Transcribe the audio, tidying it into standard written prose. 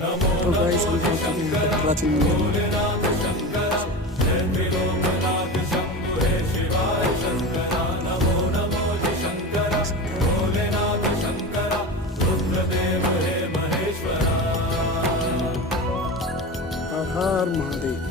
तो गाइस हम पहुंच चुके हैं प्राचीन मंदिर में। हर हर महादेव।